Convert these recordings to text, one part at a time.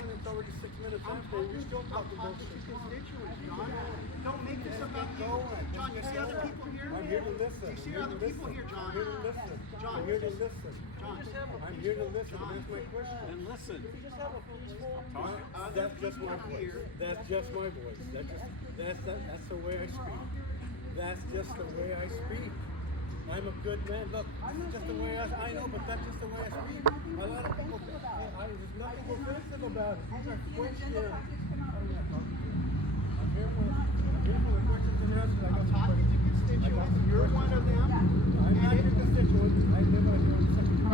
on, it's already 6 minutes after, you're still talking talking bullshit. to constituents, John. Don't make this about you. John, you see other people here? I'm here to listen. Do you see other people here, John? I'm here to listen. John, I'm here to listen. John, I'm here to listen. That's my question. And listen. That's just my voice. That's just my voice. That's the way I speak. That's just the way I speak. I'm a good man. Look, this is just the way I know, but that's just the way I speak. A lot of people, there's nothing offensive about it. These are questions. I'm here for the questions and answers. I'm talking to constituents. You're one of them. I'm not your constituent. I live on the second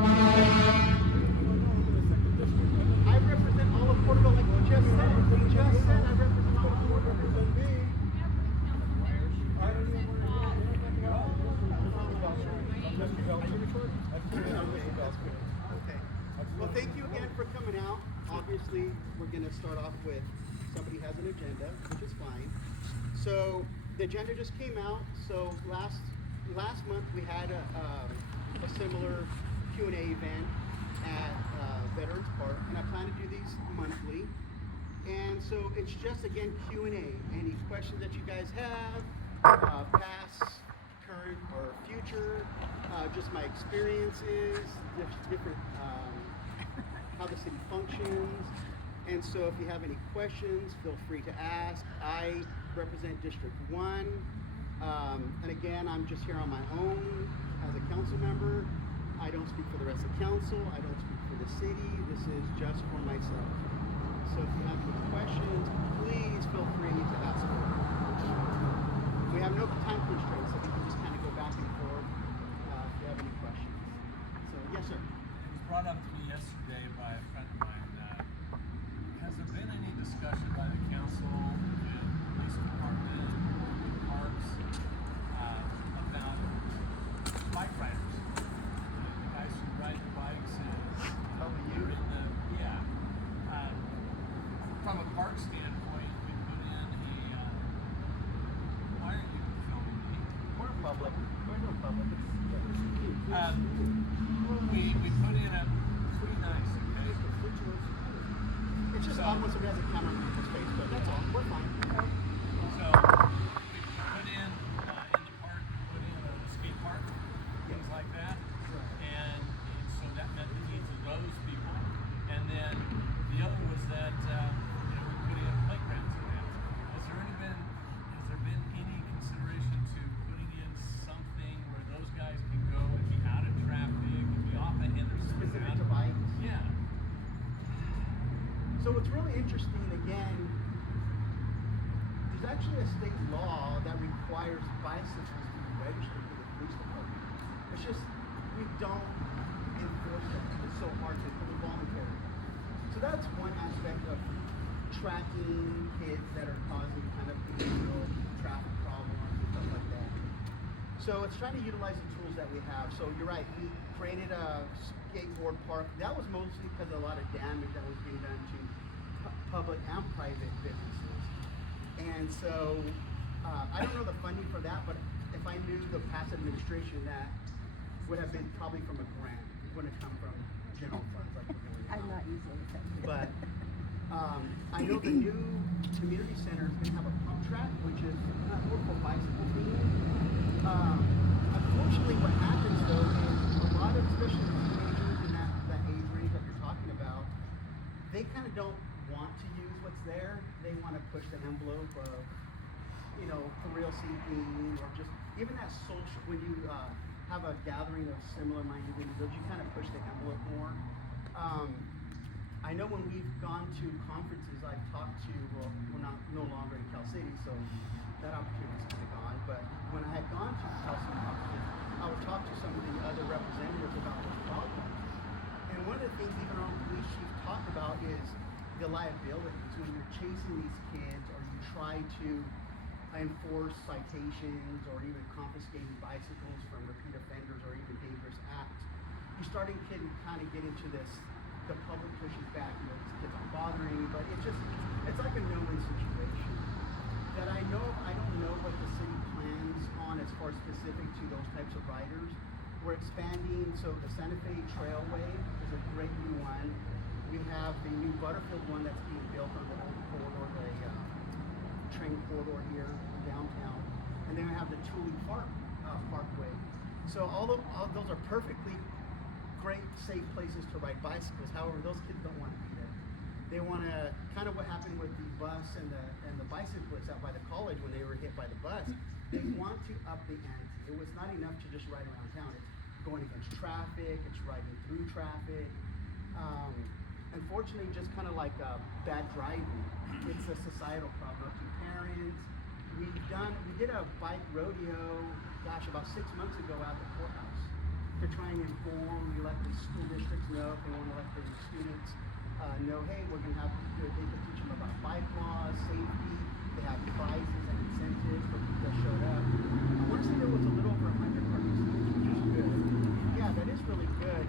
district. I represent all of Porterville, like you just said. You just said I represent all of Porterville. Represent me. I don't even want to know anything else. Okay. Well, thank you again for coming out. Obviously, we're going to start off with somebody has an agenda, which is fine. So the agenda just came out. So last month we had a similar Q&A event at Veterans Park, and I plan to do these monthly. And so it's just again Q&A. Any questions that you guys have, past, current, or future, just my experiences, different how the city functions. And so if you have any questions, feel free to ask. I represent District 1. And again, I'm just here on my own as a council member. I don't speak for the rest of council. I don't speak for the city. This is just for myself. So if you have any questions, please feel free to ask them. We have no time constraints, so we can just kind of go back and forth if you have any questions. So, yes, sir. It was brought up to me yesterday by a friend of mine that has there been any discussion by the council with police department or with parks about bike riders? The guys who ride the bikes and you're in the from a park standpoint, we put in a why aren't you filming me? We're public. We're no public. We put in a pretty nice, okay? It's just odd when somebody has a camera on people's face, but that's all. We're fine. So we put in the park, we put in a skate park, things like that, and so that met the needs of those people. And then the other was that we put in playgrounds and that. Has there been any consideration to putting in something where those guys can go and be out of traffic and be off of Henderson? Specific to bikes? Yeah. So what's really interesting, again, there's actually a state law that requires bicycles to be registered to the police department. It's just, we don't enforce it. It's so hard to do voluntary. So that's one aspect of tracking kids that are causing kind of traffic problems and stuff like that. So it's trying to utilize the tools that we have. So you're right, we created a skateboard park. That was mostly because of a lot of damage that was being done to public and private businesses. And so I don't know the funding for that, but if I knew the past administration, that would have been probably from a grant. It wouldn't have come from general funds like we're doing now. I'm not usually offended. But I know the new community center is going to have a pump track, which is more for bicycle theme. Unfortunately, what happens though is a lot of, especially teenagers in that age range that you're talking about, they kind of don't want to use what's there. They want to push the envelope of, thrill seeking, or just even that social, when you have a gathering of similar-minded individuals, you kind of push the envelope more. I know when we've gone to conferences, I've talked to, well, we're no longer in Cal City, so that opportunity's kind of gone, but when I had gone to Cal City conferences, I would talk to some of the other representatives about those problems. And one of the things even our own police chief talked about is the liabilities. When you're chasing these kids, or you try to enforce citations or even confiscating bicycles from repeat offenders or even dangerous acts, you're starting to kind of get into this, the public pushes back, these kids aren't bothering anybody. It's like a no-win situation. That I don't know what the city plans on as far specific to those types of riders. We're expanding, so the Santa Fe Trailway is a great new one. We have the new Butterfield one that's being built on the old corridor, the train corridor here in downtown, and then we have the Thule Parkway. So all those are perfectly great, safe places to ride bicycles. However, those kids don't want to be there. They want to, kind of what happened with the bus and the bicyclists out by the college when they were hit by the bus. They want to up the ante. It was not enough to just ride around town. It's going against traffic. It's riding through traffic. Unfortunately, just kind of like bad driving. It's a societal problem. To parents, we did a bike rodeo, gosh, about 6 months ago out at the courthouse to try and inform. We let the school districts know if they want to let the students know, hey, we're going to have, they can teach them about bike laws, safety. They have prizes and incentives for people that showed up. I want to say there was a little over 100 participants, which is good. Yeah, that is really good,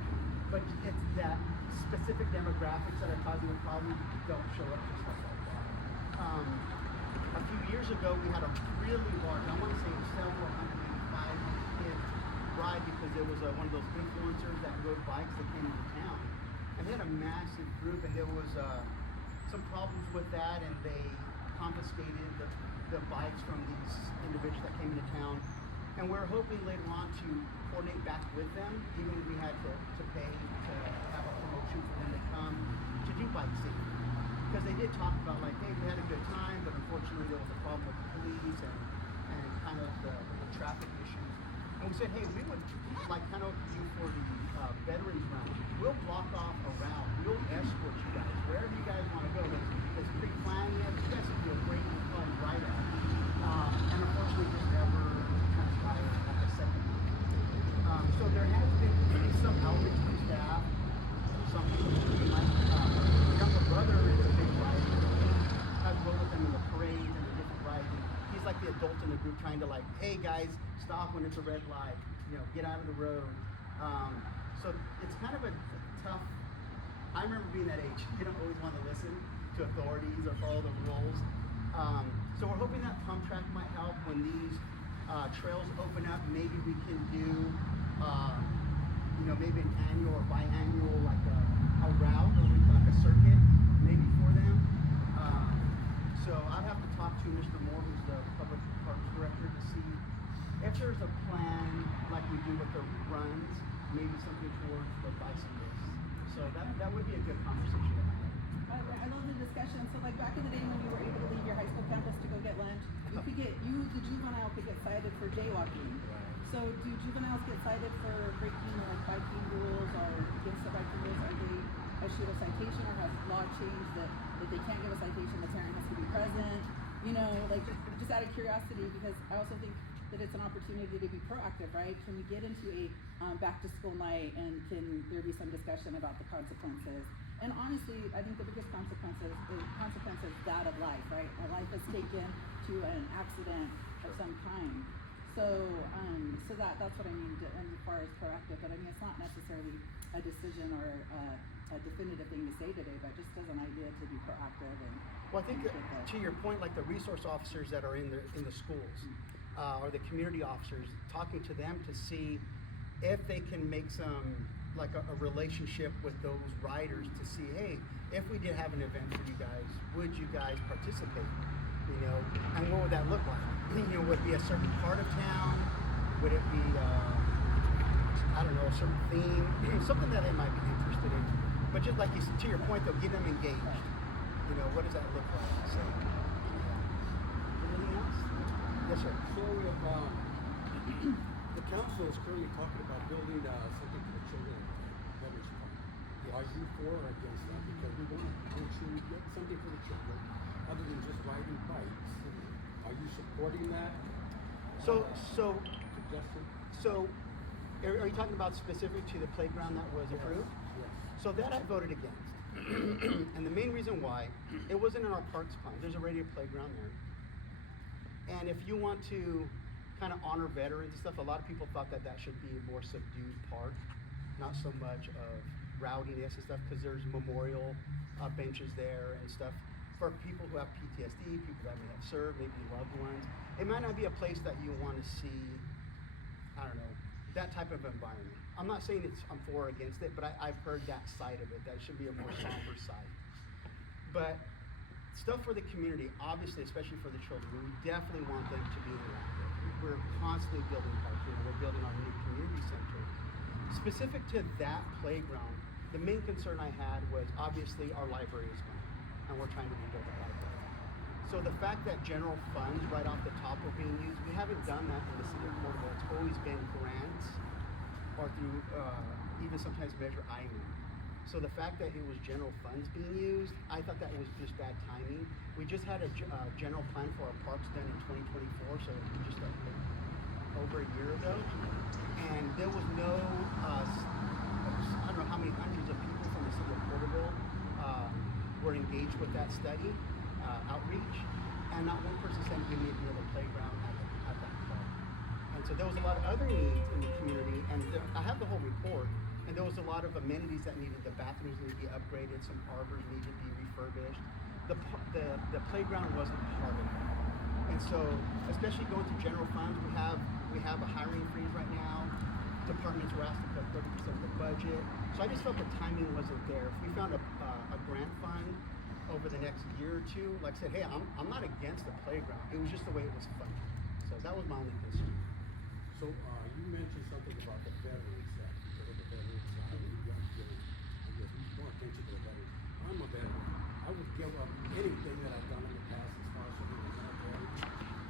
but it's that specific demographics that are causing the problem don't show up for stuff like that. A few years ago, we had a really large, I want to say several hundred, maybe 500 kids ride because there was one of those influencers that rode bikes that came into town. And they had a massive group, and there was some problems with that, and they confiscated the bikes from these individuals that came into town. And we're hoping later on to coordinate back with them, even if we had to pay to have a promotion for them to come to do bike safety. Because they did talk about like, hey, we had a good time, but unfortunately there was a problem with the police and kind of the traffic issues. And we said, hey, we would like kind of do for the veterans run. We'll block off a route. We'll escort you guys wherever you guys want to go. Let's pre-plan it. You guys will do a great fun ride out. And unfortunately, just never transpired, like I said. So there has been some outreach from staff. Some people, my younger brother is a big rider. I've rode with them in the parades and the different rides. And he's like the adult in the group trying to like, hey guys, stop when it's a red light. You know, get out of the road. So it's kind of a tough. I remember being that age. You don't always want to listen to authorities or follow the rules. So we're hoping that pump track might help when these trails open up. Maybe we can do, maybe an annual or biannual, like a route or like a circuit, maybe for them. So I'd have to talk to Mr. Moore, who's the public parks director, to see if there's a plan like we do with the runs, maybe something towards the bicyclists. So that would be a good conversation to have. I love the discussion. So like back in the day when you were able to leave your high school campus to go get lunch, the juvenile could get cited for jaywalking. Right. So do juveniles get cited for breaking like biking rules or against the biking rules? Are they issued a citation or has law changed that they can't give a citation, the parent has to be present? Like just out of curiosity, because I also think that it's an opportunity to be proactive, right? Can we get into a back to school night and can there be some discussion about the consequences? And honestly, I think the biggest consequence is that of life, right? A life is taken to an accident of some kind. So that's what I mean as far as proactive. But I mean, it's not necessarily a decision or a definitive thing to say today, but just as an idea to be proactive and. Well, I think to your point, like the resource officers that are in the schools, or the community officers, talking to them to see if they can make some like a relationship with those riders to see, hey, if we did have an event for you guys, would you guys participate? And what would that look like? Would it be a certain part of town? Would it be, a certain theme? Something that they might be interested in. But just like to your point though, get them engaged. What does that look like? So, anything else? Yes, sir. So the council is currently talking about building something for the children at Veterans Park. Yes. Are you for or against that? Because we want to make sure we get something for the children other than just riding bikes. Are you supporting that? Suggestion? So, are you talking about specific to the playground that was approved? Yes. So that I voted against. And the main reason why, it wasn't in our parks plan. There's already a playground there. And if you want to kind of honor veterans and stuff, a lot of people thought that should be a more subdued park, not so much of rowdiness and stuff, because there's memorial benches there and stuff for people who have PTSD, people that may have served, maybe loved ones. It might not be a place that you want to see, that type of environment. I'm not saying I'm for or against it, but I've heard that side of it, that it should be a more somber side. But stuff for the community, obviously, especially for the children, we definitely want them to be interactive. We're constantly building parks. We're building our new community center. Specific to that playground, the main concern I had was obviously our library is gone, and we're trying to rebuild the library. So the fact that general funds right off the top are being used, we haven't done that in the city of Portable. It's always been grants or through even sometimes Measure IMAN. So the fact that it was general funds being used, I thought that was just bad timing. We just had a general plan for our parks done in 2024, so just over a year ago. And there was no, I don't know how many hundreds of people from the city of Porterville were engaged with that study, outreach, and not one person said, give me another playground at that park. And so there was a lot of other needs in the community, and I have the whole report, and there was a lot of amenities that needed, the bathrooms needed to be upgraded, some arbors needed to be refurbished. The playground wasn't part of that. And so, especially going to general funds, we have a hiring freeze right now. Departments were asked to cut 30% of the budget. So I just felt the timing wasn't there. If we found a grant fund over the next year or two, like I said, hey, I'm not against the playground. It was just the way it was funded. So that was my only concern. So you mentioned something about the veterans that because of the veterans side, you got to give, I guess, more attention to the veterans. I'm a veteran. I would give up anything that I've done in the past as far as something in the military,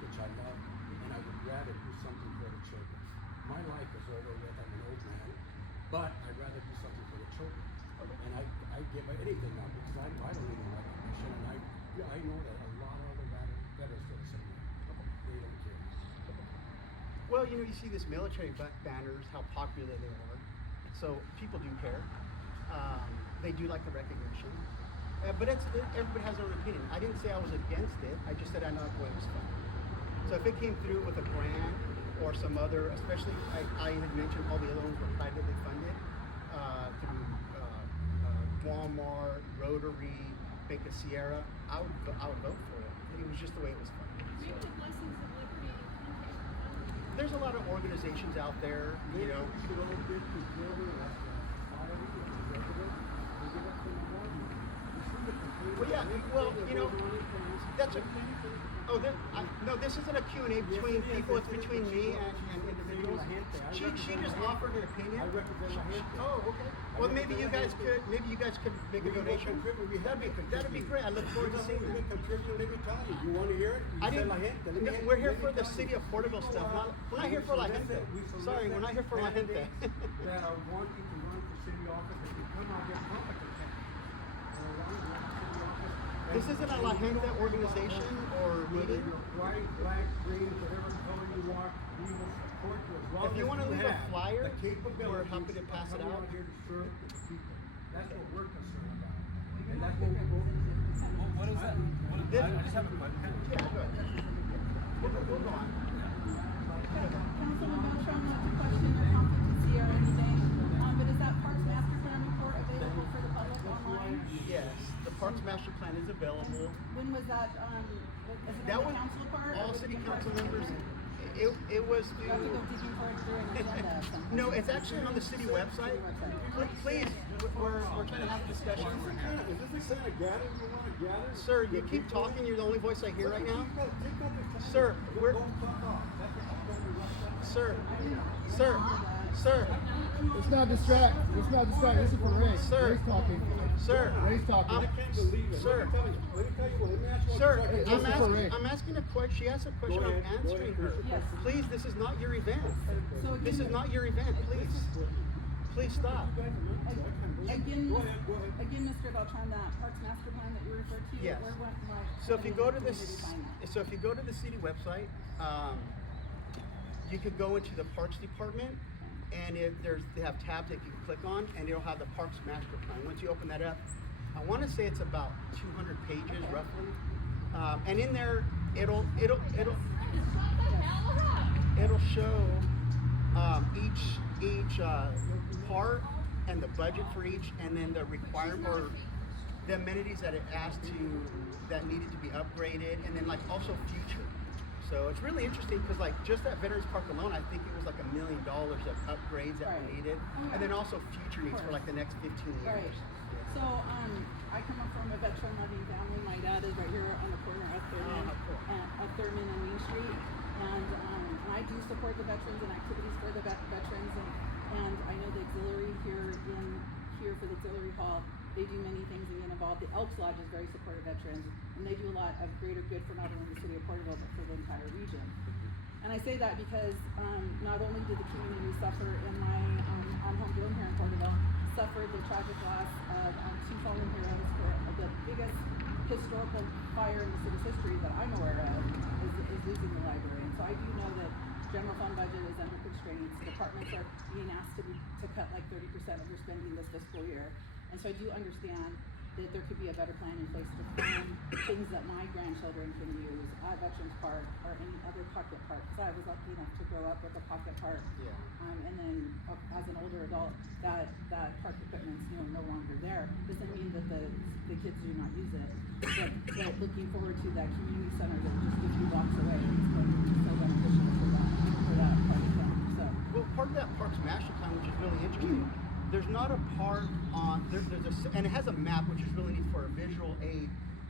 which I love, and I would rather do something for the children. My life is over with. I'm an old man, but I'd rather do something for the children. And I give anything now because I don't need a recognition, and I know that a lot of other veterans feel the same way. They don't care. Well, you know, you see this military banners, how popular they are. So people do care. They do like the recognition. But everybody has their own opinion. I didn't say I was against it. I just said I know the way it was funded. So if it came through with a grant or some other, especially I had mentioned all the other ones were privately funded through Walmart, Rotary, Bank of Sierra, I would vote for it. It was just the way it was funded. So. There's a lot of organizations out there, you know. Well, yeah, well, you know, that's a, no, this isn't a Q&A between people, it's between me and individuals. She just offered an opinion. I represent La Gente. Oh, okay. Well, maybe you guys could make a donation. That'd be great. I look forward to seeing that. Let me tell you. You want to hear it? I didn't. We're here for the city of Porterville stuff. We're not here for La Gente. Sorry, we're not here for La Gente. That are wanting to run for city office and become our competent This isn't a La Gente organization or meeting. White, black, green, whatever color you want, we will support you as long If you as want to leave a have flyer, the capability we're happy to pass it come out. here to serve the people. That's what we're concerned about. And that's what we're What is that? I just have a question. Yeah, go ahead. We'll go on. Councilman Beltran, not to question or competency or anything, but is that Parks Master Plan report available for the public online? Yes, the Parks Master Plan is available. When was that, is it That on was the council part? all or city did you council part- members. It was You have to go through. digging for it through an agenda or something. No, it's actually on the city website. Please, we're trying to have a discussion. Is this the kind of gathering you want to gather? Sir, you keep talking. You're the only voice I hear right now. Take out the Sir, we're. Don't fuck off. That's what I'm going to rush. Sir. Let's not distract. This is for Ray. Sir. Ray's talking. Sir. Ray's talking. I can't believe it. Sir. Let me tell you what. Let me ask you one Sir, question. I'm asking a question. She asked a question. Go I'm ahead, answering her. Yes. Please, this is not your event. So This is again, not your event. Please stop. You guys are nuts. I can't believe it. again, Go ahead. again, Mr. Beltran, that Parks Master Plan that you referred to, Yes. where went my? So if you go to this. the city website, you could go into the Parks Department, and they have tabs that you can click on, and it'll have the Parks Master Plan. Once you open that up, I want to say it's about 200 pages roughly, and in there it'll show each part and the budget for each, and then the requirement or the amenities that it asked that needed to be upgraded, and then like also future. So it's really interesting because like just at Veterans Park alone, I think it was like $1 million of upgrades that were Right. needed, and then also future needs for like the next 15 years. Right. So, I come up from a veteran living Thurman and Main Street, and I do support the veterans and activities for the veterans, and I know the auxiliary here for the auxiliary hall, they do many things and get involved. The Elks Lodge is very supportive of veterans, and they do a lot of greater good for not only the city of Porterville, but for the entire region. And I say that because not only did the community suffer in my homegrown here in Porterville, suffered the tragic loss of two fallen heroes for the biggest historical fire in the city's history that I'm aware of is losing the library. And so I do know that general fund budget is under constraints. Departments are being asked to cut like 30% of their spending this fiscal year. And so I do understand that there could be a better plan in place to fund things that my grandchildren can use at Veterans Park or any other pocket park. Because I was lucky enough to grow up with a pocket park. Yeah. And then as an older adult, that park equipment's no longer there. Doesn't mean that the kids do not use it. But looking forward to that community center that just a few blocks away is going to be so beneficial for that part of town. So. Well, part of that park's master plan, which is really interesting. There's not a part on and it has a map, which is really neat for a visual aid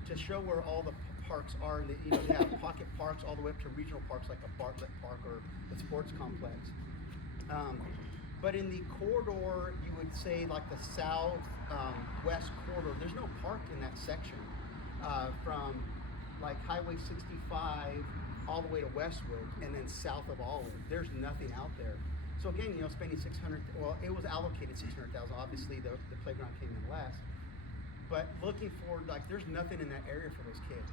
to show where all the parks are. And they have pocket parks all the way up to regional parks like a Bartlett Park or the sports complex. But in the corridor, you would say like the south west corridor, there's no park in that section from like Highway 65 all the way to Westwood and then south of Olive. There's nothing out there. So again, spending it was allocated $600,000. Obviously, the playground came in less. But looking forward, like there's nothing in that area for those kids.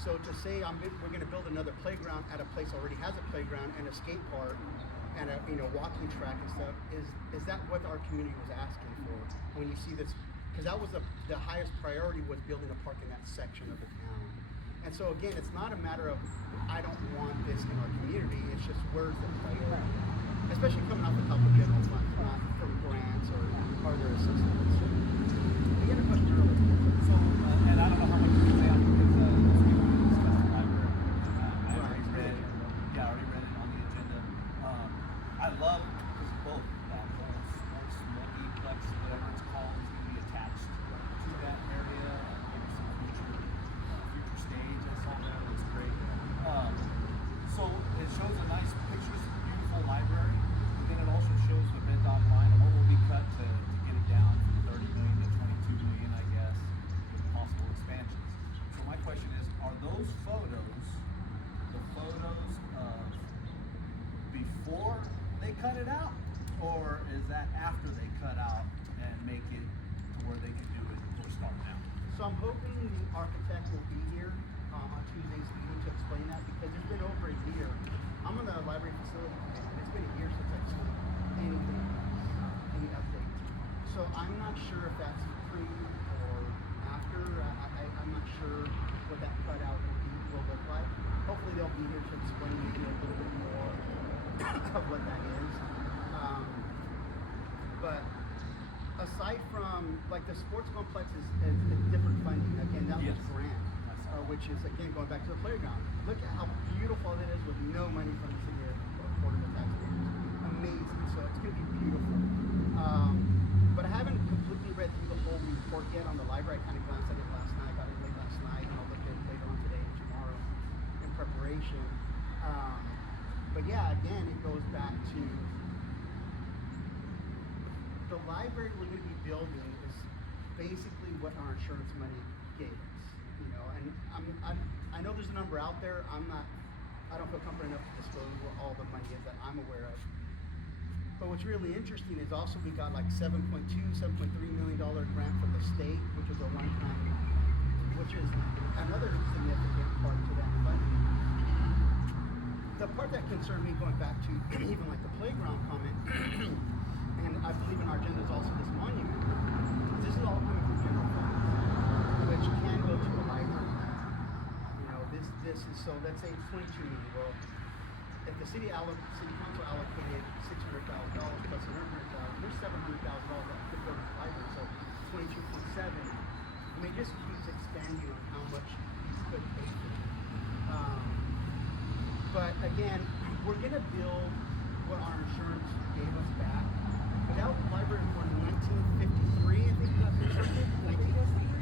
So to say we're going to build another playground at a place that already has a playground and a skate park and a walking track and stuff, is that what our community was asking for? When you see this, because that was the highest priority was building a park in that section of the town. And so again, it's not a matter of I don't want this in our community. It's just where's the priority. Especially coming off the top of general funds, not from grants or other assistance. We had a question earlier. So, and I don't know how much you can say on it because we discussed the library. I already read it on the agenda. I love because both that whole sports multiplex, whatever it's called, is going to be attached to that area. Maybe some future stage. I saw that. It looks great. So it shows a nice pictures, beautiful library. But then it also shows the red dot line of what will be cut to get it down from 30 million to 22 million, I guess, with possible expansions. So my question is, are those photos the photos of before they cut it out? Or is that after they cut out and make it to where they can do it or start now? So I'm hoping the architect will be here on Tuesday's meeting to explain that because it's been over a year. I'm on the library facility and it's been a year since I've seen anything, any updates. So I'm not sure if that's pre or after. I'm not sure what that cutout will look like. Hopefully they'll be here to explain maybe a little bit more of what that is. But aside from like the sports complex is different funding. Again, that was grant, which is again going back to the playground. Look at how beautiful it is with no money from the city of Porterville taxpayers. Amazing. So it's going to be beautiful. But I haven't completely read through the whole report yet on the library. I kind of glanced at it last night. Got it late last night, and I'll look at it later on today and tomorrow in preparation. But yeah, again, it goes back to the library we're going to be building is basically what our insurance money gave us, and I know there's a number out there. I don't feel comfortable enough to disclose what all the money is that I'm aware of. But what's really interesting is also we got like $7.3 million grant from the state, which is a one-time, which is another significant part to that funding. The part that concerned me going back to even like the playground comment, and I believe in our agenda is also this monument. This is all coming from general funds, which can go to a library. This is so. Let's say it's 22 million. Well, if the city council allocated $600,000 plus $100,000, there's $700,000 that could go to the library. So 22.7. I mean, it just keeps expanding on how much you could pay for. But again, we're gonna build what our insurance gave us back. But that library was 1953, I think that's constructed.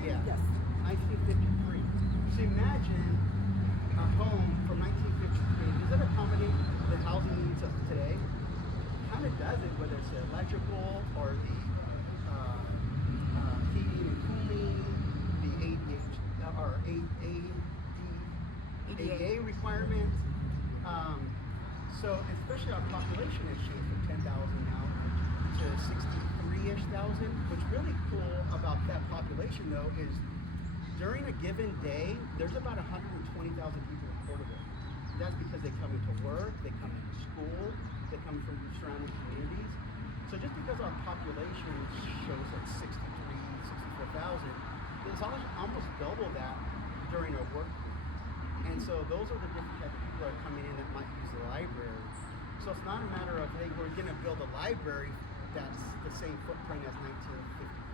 Yeah. Yes. 1953. So imagine a home electrical or the heating and cooling, the ADA requirements. So especially our population has changed from 10,000 now to 63-ish thousand. What's really cool about that population though is during a given day, there's about 120,000 people in Porterville. That's because they come into work, they come into school, they come from surrounding communities. So just because our population shows at 64,000, it's almost double that during our work week. And so those are the different types of people that are coming in that might use the library. So it's not a matter of, hey, we're going to build a library that's the same footprint as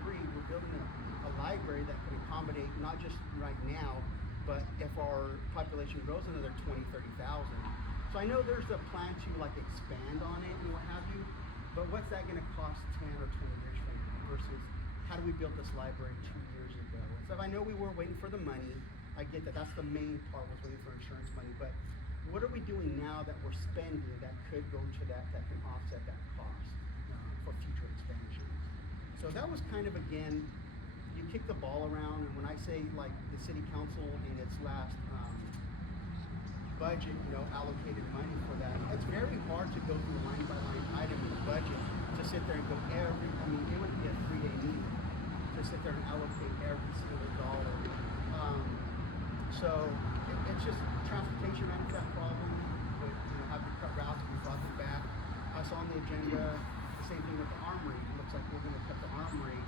1953. We're building a library that can accommodate not just right now, but if our population grows another 20, 30,000. So I know there's a plan to like expand on it and what have you, but what's that going to cost 10 or 20 years from now versus how do we build this library 2 years ago? So I know we were waiting for the money. I get that that's the main part, was waiting for insurance money, but what are we doing now that we're spending that could go to that can offset that cost for future expansions? So that was kind of, again, you kick the ball around, and when I say like the city council in its last budget, allocated money for that, it's very hard to go through line by line item in the budget to sit there and go it would be a 3-day meeting to sit there and allocate every single dollar. So it's just transportation ran into that problem with having to cut routes. We brought them back. I saw on the agenda the same thing with the Armory. It looks like we're going to cut the Armory.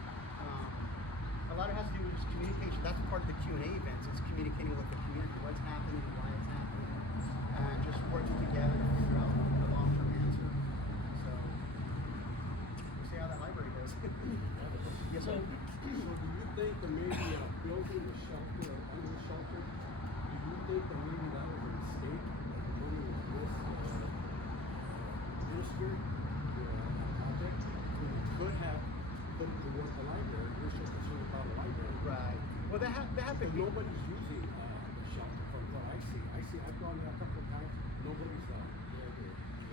A lot of it has to do with just communication. That's part of the Q&A events. It's communicating with the community, what's happening, why it's happening, and just working together to figure out the long-term answer. So we'll see how that library goes. Yes, sir. So do you think that maybe building the shelter or under the shelter, do you think that maybe that was a mistake? Like the money was misministered for that project? When you could have put it towards the library, we're so concerned about the library. Right. Well, that happened. Nobody's using the shelter from what I see. I've gone there a couple of times. Nobody's there.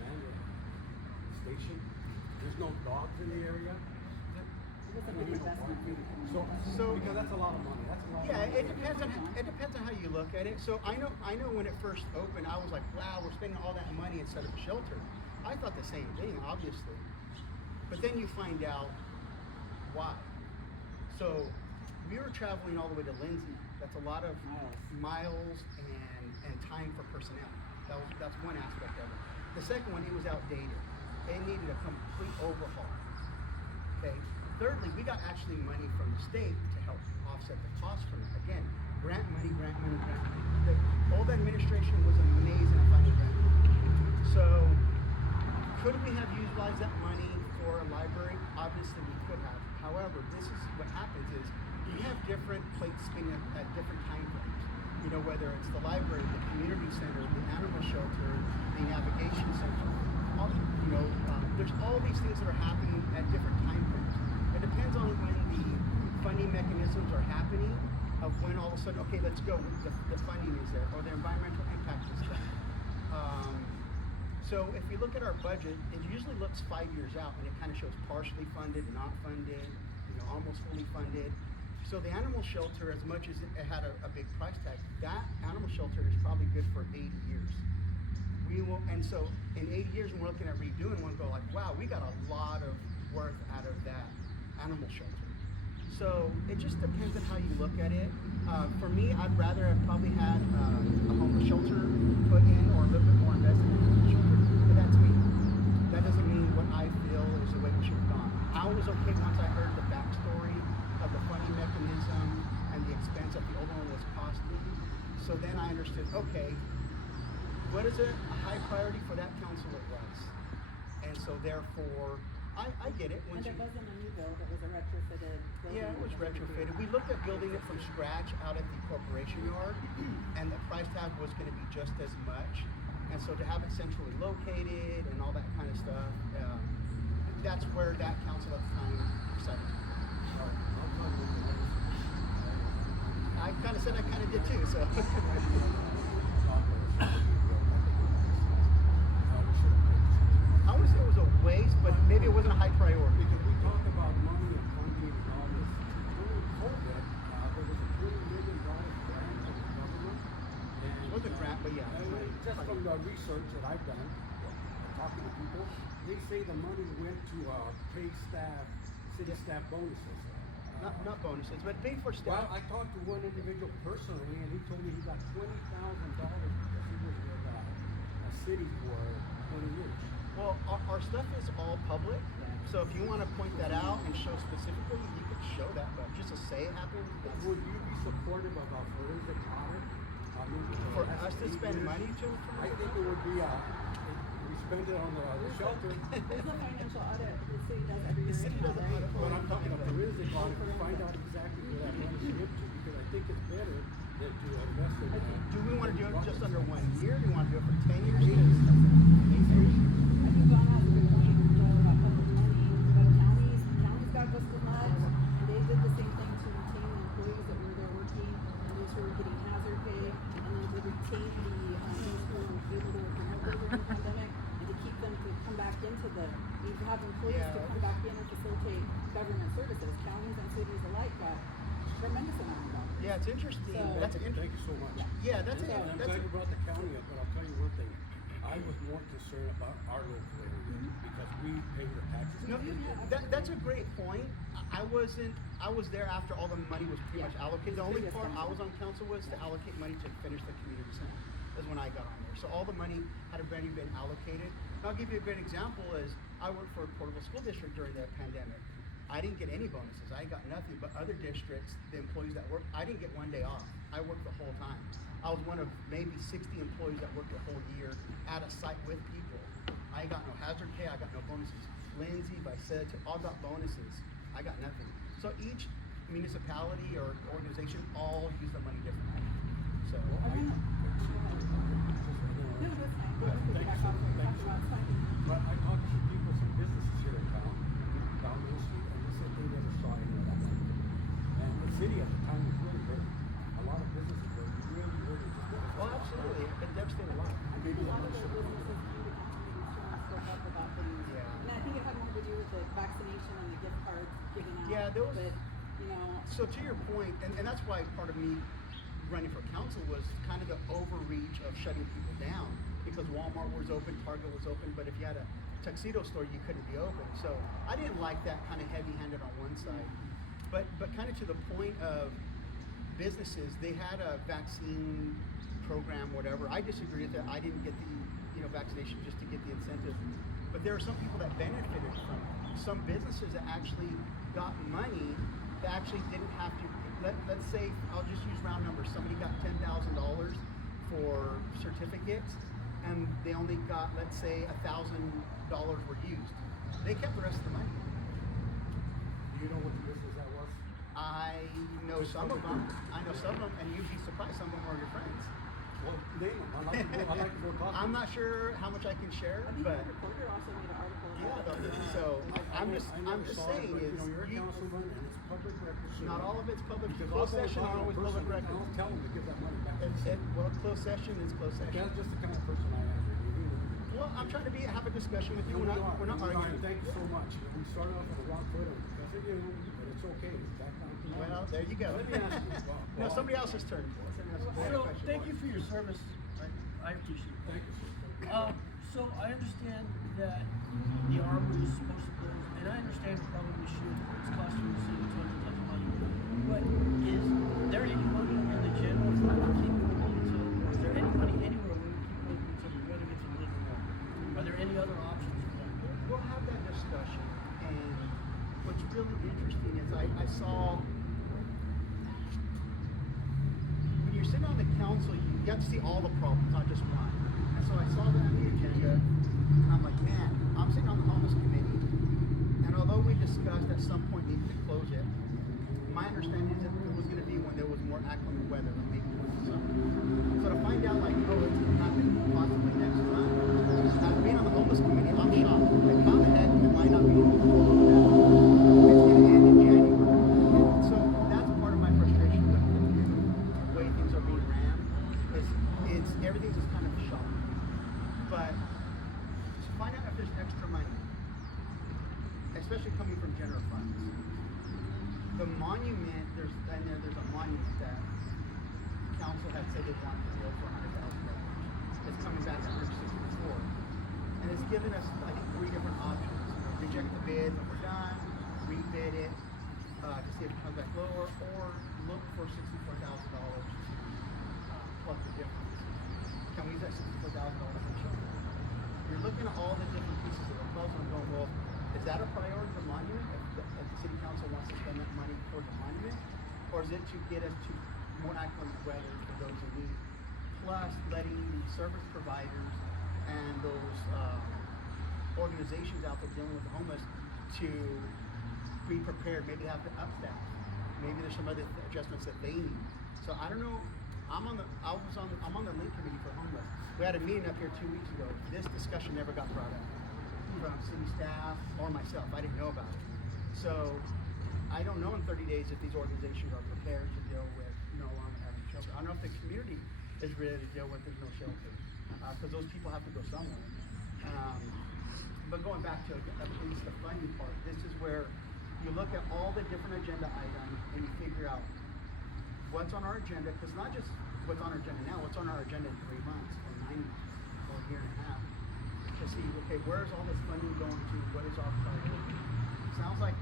The station. There's no dogs in the area. It's a big investment. So because that's a lot of money. That's a lot. Yeah, of money. it depends on how you look at it. So I know when it first opened, I was like, wow, we're spending all that money instead of a shelter. I thought the same thing, obviously. But then you find out why. So we were traveling all the way to Lindsay. That's a lot of miles and time for personnel. That's one aspect of it. The second one, it was outdated. They needed a complete overhaul. Okay. Thirdly, we got actually money from the state to help offset the cost from it. Again, grant money. The old administration was amazing at finding grant money. So could we have utilized that money for a library? Obviously we could have. However, this is what happens is we have different plates spinning at different time frames. Whether it's the library, the community center, the animal shelter, the navigation center. There's all these things that are happening at different time frames. It depends on when the funding mechanisms are happening, of when all of a sudden, okay, let's go, the funding is there, or the environmental impact is done. So if we look at our budget, it usually looks 5 years out, and it kind of shows partially funded, not funded, almost fully funded. So the animal shelter, as much as it had a big price tag, that animal shelter is probably good for 80 years. And so in 80 years, when we're looking at redoing, we'll go like, wow, we got a lot of worth out of that animal shelter. So it just depends on how you look at it. For me, I'd rather have probably had a homeless shelter put in or a little bit more invested in the shelter, but that's me. That doesn't mean what I feel is the way we should have gone. I was okay once I heard the backstory of the funding mechanism and the expense that the old one was costing. So then I understood, okay, what is a high priority for that council it was? And so therefore, I get it. And it wasn't a new build, it was a retrofitted building. Yeah, it was retrofitted. We looked at building it from scratch out at the corporation yard, and the price tag was going to be just as much. And so to have it centrally located and all that kind of stuff, that's where that council at the time decided to go. I kind of said I kind of did too, so. I wouldn't say it was a waste, but maybe it wasn't a high priority. Because we talk about money and funding and all this. During COVID, there was a $20 million grant from the government. And, It wasn't a grant, but yeah. just from the research that I've done, talking to people, they say the money went to pay staff, city staff bonuses. Not bonuses, but paid for Well, staff. I talked to one individual personally, and he told me he got $20,000 because he was with a city for 20 years. Well, our stuff is all public, so if you want to point that out and show specifically, you could show that, but just to say it happened, that's Would you be supportive of a forensic audit? for us to spend money to. I think it would be we spend it on the shelter. There's a financial audit the city does every year. The city does anyhow, an right? audit. But I'm talking a forensic audit to find out exactly where that money went to, because I think it's better than to invest in. Do we want to do it just under 1 year? Do we want to do it for 10 years? 8 years? I think John has a good point about public money, but counties got just as much, and they did the same thing to retain the employees that were there working, and those who were getting hazard pay, and then to retain the those who were able to work remotely during the pandemic, and to keep them to come back into you have employees to come back in and facilitate government services. Counties and cities alike got tremendous amount of dollars. Yeah, it's interesting. So- That's an Thank you so much. Yeah, that's And I'm glad you brought the county up, but I'll tell you one thing. I was more concerned about our local area because we pay the taxes. No, that's a great point. I was there after all the money was pretty much allocated. The only part I was on council was to allocate money to finish the community center. That's when I got on there. So all the money had already been allocated. And I'll give you a great example is I worked for a portable school district during the pandemic. I didn't get any bonuses. I got nothing, but other districts, the employees that worked, I didn't get 1 day off. I worked the whole time. I was one of maybe 60 employees that worked the whole year at a site with people. I got no hazard pay, I got no bonuses. Lindsay, Vicente, all got bonuses. I got nothing. So each municipality or organization all use the money differently. So No, that's fine. But We'll thank back you so off. thank you so It's fine. But I talked to some people, some businesses here in town, down Main Street, and they said they never saw any of that money. And the city at the time was really hurt. A lot of businesses were really just. well, absolutely. It devastated a lot. I think a lot of the businesses came to council meetings trying to spoke up about things. Yeah. And I think it had more to do with the vaccination and the gift cards given out. Yeah, there was- But, you know, So to your point, and that's why part of me running for council was kind of the overreach of shutting people down because Walmart was open, Target was open, but if you had a tuxedo store, you couldn't be open. So I didn't like that kind of heavy-handed on one side. But kind of to the point of businesses, they had a vaccine program, whatever. I disagree with that. I didn't get the vaccination just to get the incentive. But there are some people that benefited from it. Some businesses that actually got money that actually didn't have to. Let's say, I'll just use round numbers. Somebody got $10,000 for certificates, and they only got, let's say, $1,000 were used. They kept the rest of the money. Do you know what the business that was? I know some of them. I know some of them, and you'd be surprised. Some of them are your friends. Well, name them. I like to go talk to I'm them. not sure how much I can share, I think but the reporter also made an article yeah. about it. So I I'm never just saw saying it, but, is you're a you- councilman and it's public record. so- not all of it's public. Because Closed I'll go session talk are to a always public person, record. I'll tell them to give that money back. Well, closed session is closed session. That's just the kind of person I am. Well, I'm trying to have a discussion with you. We're not arguing. Thank you so much. We started off on the wrong foot because of you, but it's okay. It's back on to normal. Well, there you go. Let me ask you. No, somebody else's turn. Somebody else's turn. So, thank you for your service. I appreciate it. Thank you, sir. So I understand that the Armory is supposed to close, and I understand it probably should. It's costing the city tons and tons of money. But is there any money in the general fund to keep it open until, or is there any money anywhere where we keep it open until the weather gets a little warmer? Are there any other options for that? We'll have that discussion. And what's really interesting is I saw when you're sitting on the council, you have to see all the problems, not just one. And so I saw that on the agenda, and I'm like, man, I'm sitting on the homeless committee, and although we discussed at some point needing to close it, my understanding is that it was going to be when there was more accurate weather, like maybe 20 something. So to find out, like, oh, it's going to happen possibly next month, after being on the homeless committee, I'm shocked. Like, how the heck am I not being told that it's going to end in January? And so that's part of my frustration with the way things are being ran. It's everything's just kind of a shock. But to find out if there's extra money, especially coming from general funds. The monument, there's a monument that council had said they wanted to build for $100,000. It's coming back at 164, and it's given us, I think, 3 different options. Reject the bid when we're done, rebid it to see if it comes back lower, or look for $64,000 plug the difference. Can we use that $64,000 for sure? You're looking at all the different pieces of the puzzle and going, well, is that a priority for monument? If the city council wants to spend that money for the monument, or is it to get us to more accurate weather for those in need? Plus, letting the service providers and those organizations out there dealing with the homeless to be prepared. Maybe they have to up staff. Maybe there's some other adjustments that they need. So I don't know. I'm on the link committee for homeless. We had a meeting up here 2 weeks ago. This discussion never got brought up from city staff or myself. I didn't know about it. So I don't know in 30 days if these organizations are prepared to deal with no longer having shelter. I don't know if the community is ready to deal with there's no shelter, because those people have to go somewhere. But going back to at least the funding part, this is where you look at all the different agenda items and you figure out what's on our agenda, because not just what's on our agenda now, what's on our agenda in 3 months or 9 months or a year and a half, to see, okay, where's all this funding going to? What is our priority? Sounds like,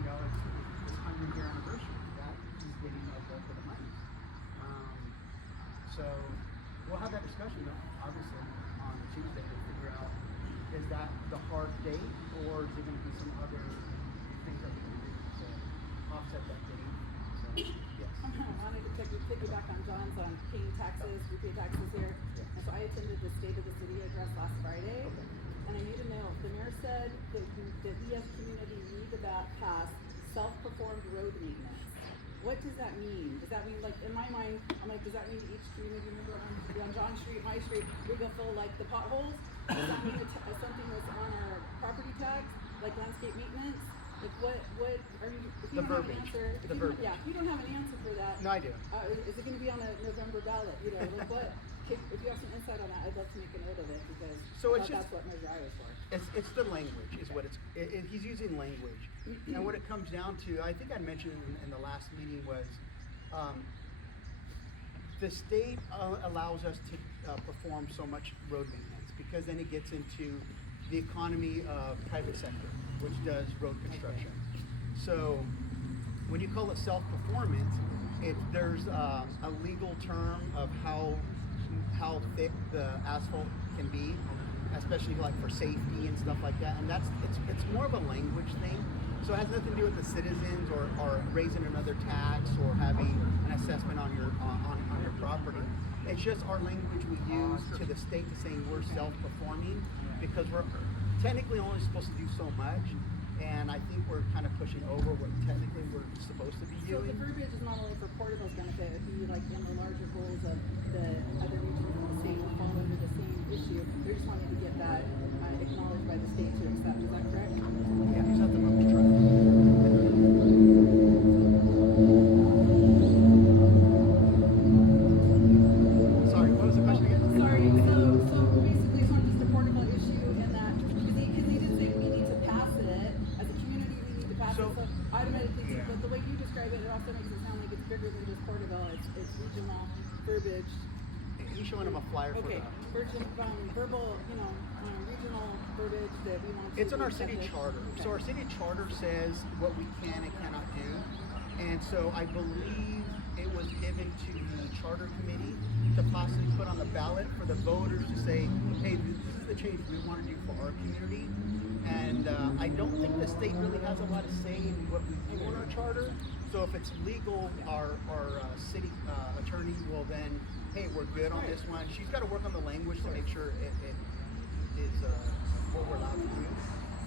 it's this 100-year anniversary that is getting up there for the money. So we'll have that discussion, obviously, on Tuesday to figure out, is that the hard date, or is it going to be some other things that we can do to offset that date? So, yes. I wanted to piggyback on John's on paying taxes. We pay taxes here. Yeah. And so I attended the State of the City address last Friday. Okay. And I need to know, the mayor said that the ES community need to pass self-performed road maintenance. What does that mean? Does that mean, like, in my mind, I'm like, does that mean each community member on John Street, my street, we're gonna fill like the potholes? Does that mean something that's on our property tax, like landscape maintenance? Like what are you, if you The don't have an verbiage. answer, if you don't have an answer for that. No, I do. Is it gonna be on a November ballot, like what, if you have some insight on that, I'd love to make a note of it, because So I it's thought just- that's what Measure I was for. It's the language is what he's using language. And what it comes down to, I think I mentioned in the last meeting, was the state allows us to perform so much road maintenance, because then it gets into the economy of private sector, which does road construction. So when you call it self-performance, there's a legal term of how thick the asphalt can be, especially like for safety and stuff like that. And it's more of a language thing. So it has nothing to do with the citizens or raising another tax or having an assessment on your property. It's just our language we use to the state to saying we're self-performing, because we're technically only supposed to do so much. And I think we're kind of pushing over what technically we're supposed to be So the doing. verbiage is not only for Portobello's benefit, it'd be like in the larger goals of the other regions in the state will fall under the same issue. They're just wanting to get that acknowledged by the state to accept, is that correct? Yeah, you just have to move the truck. Sorry, what was the question again? Sorry, so basically it's not just a Portobello issue in that, because they did say we need to pass it, as a community we need to pass it, So- so automatically, Yeah. but the way you describe it, it also makes it sound like it's bigger than just Portobello, it's regional verbiage. He's showing him a flyer for Okay, verbal, regional verbiage that we want to. It's in our city accept it. charter. Okay. So our city charter says what we can and cannot do. And so I believe it was given to the charter committee to possibly put on the ballot for the voters to say, hey, this is the change we want to do for our community. And I don't think the state really has a lot of say in what we do in our charter. So if it's legal, our city attorney will then, hey, we're good on this one. She's got to work on the language to make sure it is what we're allowed to do.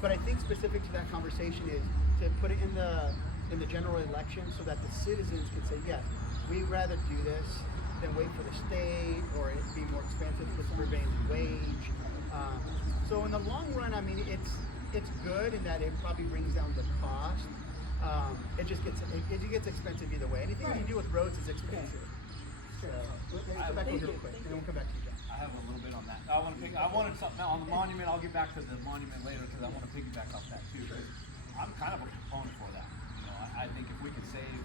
But I think specific to that conversation is to put it in the general election so that the citizens can say, yes, we'd rather do this than wait for the state or it be more expensive because of prevailing wage. So in the long run, I mean, it's good in that it probably brings down the cost. It just gets expensive either way. Anything you do with roads is expensive. So let me come back to you real quick, and then we'll come back to you, John. I have a little bit on that. I wanted something on the monument. I'll get back to the monument later because I want to piggyback off that too. I'm kind of a proponent for that. You know, I think if we could save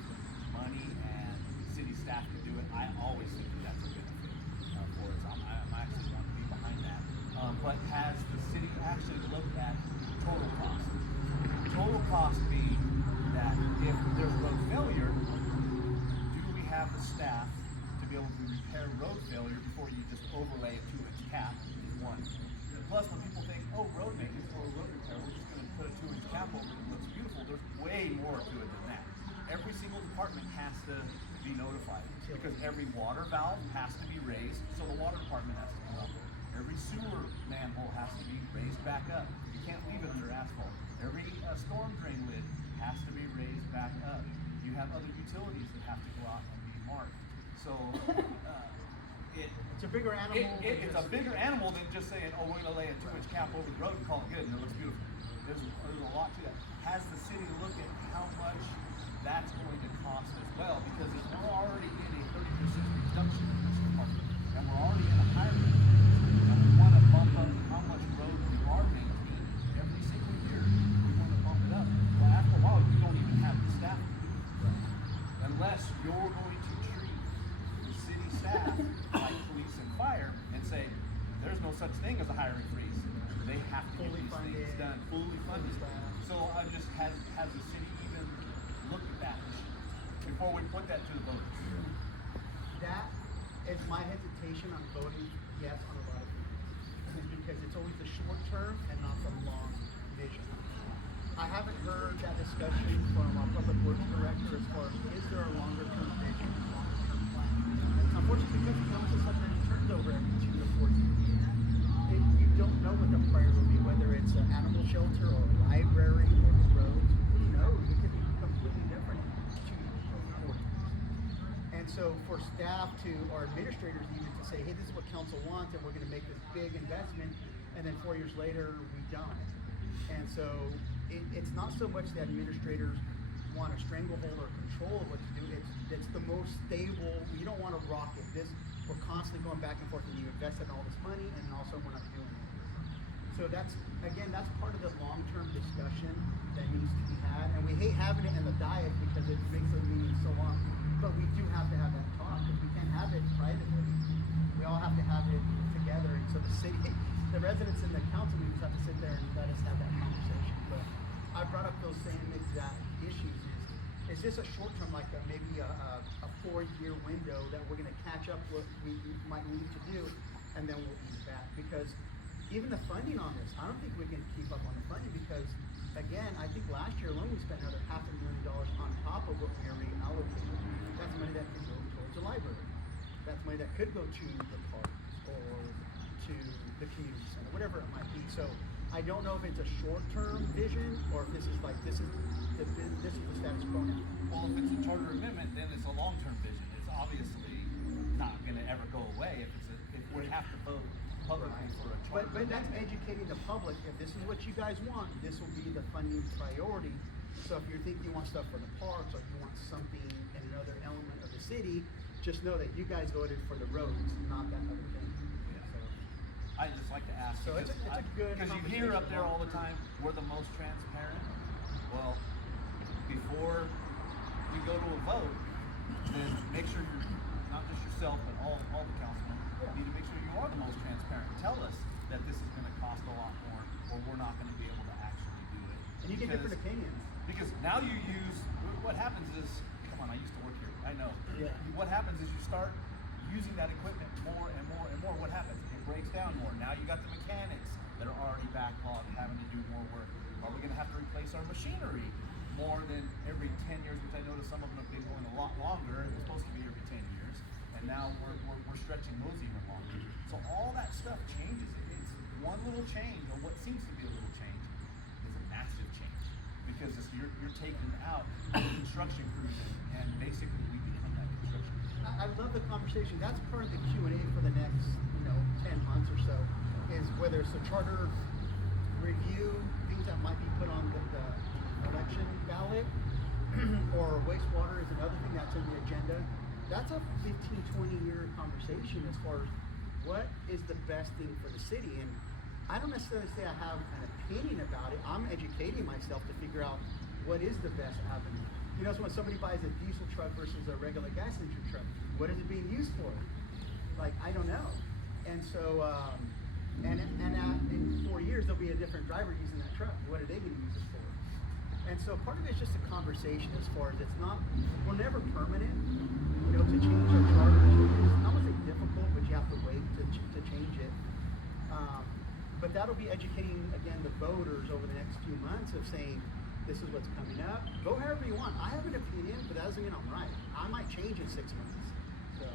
money and city staff could do it, I always think that that's a benefit for us. I'm actually want to be behind that. But has the city actually looked at total cost? Total cost being that if there's road failure, do we have the staff to be able to repair road failure before you just overlay a 2-inch cap? One. Plus, when people think, oh, road maintenance or road repair, we're just going to put a 2-inch cap over it, it looks beautiful. There's way more to it than that. Every single department has to be notified because every water valve has to be raised, so the water department has to come up. Every sewer manhole has to be raised back up. You can't leave it under asphalt. Every storm drain lid has to be raised back up. You have other utilities that have to go out and be marked. So it's a bigger animal. It's a bigger animal than just saying, oh, we're going to lay a 2-inch cap over the road and call it good and it looks beautiful. There's a lot to that. Has the city looked at how much that's going to cost as well? Because if we're already in a 30% reduction in this department and we're already in a hiring freeze and we want to bump up how much road we are maintaining every single year, we want to bump it up. Well, after a while, you don't even have the staff to do it. Unless you're going to treat the city staff like police and fire and say, there's no such thing as a hiring freeze. They have to get these things done, fully funded. So I'm just, has the city even looked at that before we put that to the voters? That is my hesitation on voting yes on a lot of things, is because it's always the short term and not the long vision. I haven't heard that discussion from our public works director as far as is there a longer term vision, longer term plan. Unfortunately, because the council sometimes turns over every 2 to 4 years, you don't know what the priority will be, whether it's an animal shelter or a library or the roads. Who knows? It could be completely different in 2 to 4 years. And so for staff to, or administrators even to say, hey, this is what council wants and we're going to make this big investment, and then 4 years later we don't. And so it's not so much that administrators want a stranglehold or control of what to do. It's the most stable. You don't want to rock it. We're constantly going back and forth, and you invested all this money, and also we're not doing it. So that's part of the long-term discussion that needs to be had. And we hate having it in the diet because it makes the meeting so long. But we do have to have that talk because we can't have it privately. We all have to have it together. And so the city, the residents and the council members have to sit there and let us have that conversation. But I brought up those same exact issues. Is this a short term, like maybe a 4-year window that we're going to catch up what we might need to do, and then we'll ease back? Because even the funding on this, I don't think we can keep up on the funding because, again, I think last year alone we spent another $500,000 on top of what we already allocated. That's money that could go towards the library. That's money that could go to the park or to the community center, whatever it might be. So I don't know if it's a short-term vision or if this is the status quo. Well, if it's a charter amendment, then it's a long-term vision. It's obviously not going to ever go away if we have to vote publicly for a charter. But that's educating the public. If this is what you guys want, this will be the funding priority. So if you're thinking you want stuff for the parks or you want something in another element of the city, just know that you guys voted for the roads, not that other thing. Yeah. So I just like to ask. So it's a good because you hear up there all the time, we're the most transparent. Well, before we go to a vote, then make sure you're not just yourself, but all the councilmen need to make sure you are the most transparent. Tell us that this is going to cost a lot more, or we're not going to be able to actually do it. And you get different opinions. Because now you use, what happens is, come on, I used to work here, I know. Yeah. What happens is you start using that equipment more and more and more. What happens? It breaks down more. Now you got the mechanics that are already backlogged, having to do more work. Are we going to have to replace our machinery more than every 10 years, which I noticed some of them have been going a lot longer. It's supposed to be every 10 years. And now we're stretching those even longer. So all that stuff changes. It's one little change, or what seems to be a little change, is a massive change. Because you're taking out construction crews and basically we become that construction crew. I love the conversation. That's part of the Q&A for the next 10 months or so, is whether it's a charter review, things that might be put on the election ballot, or wastewater is another thing that's in the agenda. That's a 15-20 year conversation as far as what is the best thing for the city. And I don't necessarily say I have an opinion about it. I'm educating myself to figure out what is the best avenue. You know, so when somebody buys a diesel truck versus a regular gas engine truck, what is it being used for? Like, I don't know. And so, in 4 years, there'll be a different driver using that truck. What are they going to use it for? And so part of it is just a conversation as far as it's not, we're never permanent. You know, to change our charter is not only difficult, but you have to wait to change it. But that'll be educating, again, the voters over the next few months of saying, this is what's coming up. Vote however you want. I have an opinion, but that doesn't mean I'm right. I might change in 6 months. So,